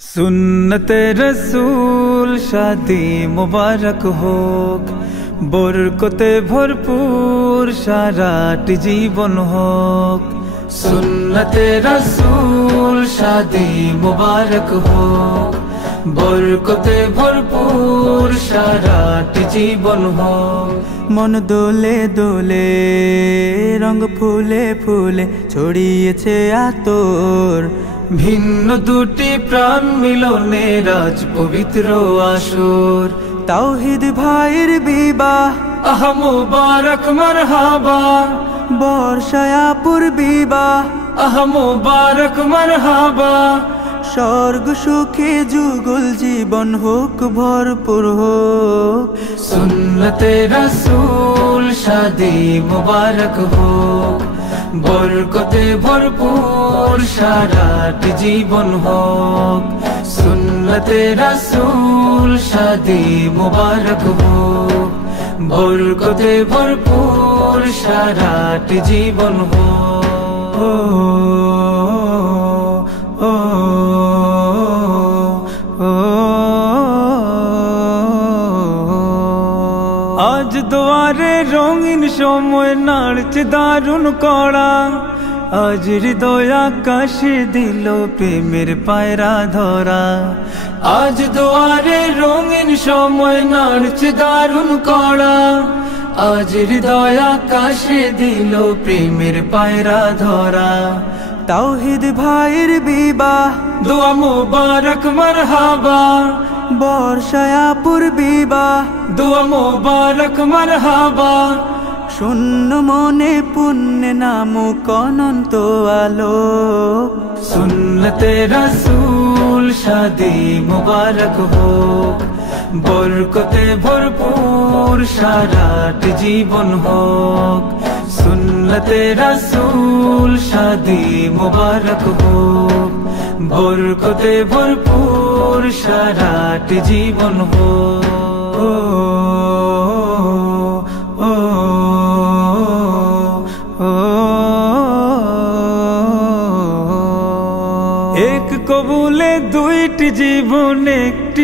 सुन्नते रसूल शादी मुबारक होक, बरकते भरपूर साराटी जीवन होक। सुन्नते रसूल शादी मुबारक होक, बरकते भरपूर साराटी जीवन होक। मन दोले दोले रंग फूले फूले ছড়িয়েছে আতর, ভিন্ন দুটি প্রাণ মিলনে রাজ পবিত্র আসর। তাওহীদ ভাইয়ের বিবাহ আহ মুবারক মারহাবা, বর্ষায় আপুর বিবাহ আহ মুবারক মারহাবা। স্বর্গ সুখে যুগল জীবন হোক ভরপুর হোক। সুন্নতে রাসূল শাদি মুবারক হোক, বরকতে ভরপুর সারাটি জীবন হোক। সুন্নতে রাসূল শাদি মুবারক হোক, বরকতে ভরপুর সারাটি জীবন হোক। আজ দুয়ারে রঙিন সময় নাড়ছে দারুণ কড়া, আজ হৃদয় আকাশে দিল প্রেমের পায়রা ধরা। আজ দুয়ারে রঙিন সময় নাড়ছে দারুণ কড়া, আজ হৃদয় আকাশে দিল প্রেমের পায়রা ধরা। তাওহীদ ভাইয়ের বিবাহ দোয়া মুবারক মারহাবা, বর্ষায় আপুর বিবাহ দোয়া মুবারক মারহাবা। শূন্য মনে পুণ্যে নামুক অনন্ত আলো। সুন্নতে রাসূল শাদি মুবারক হোক, বরকতে ভরপুর সারাটি জীবন হোক। সুন্নতে রাসূল শাদি মুবারক হোক, বরকতে ভরপুর সারাটি জীবন হোক। এক কবুলে দুইটি জীবন একটি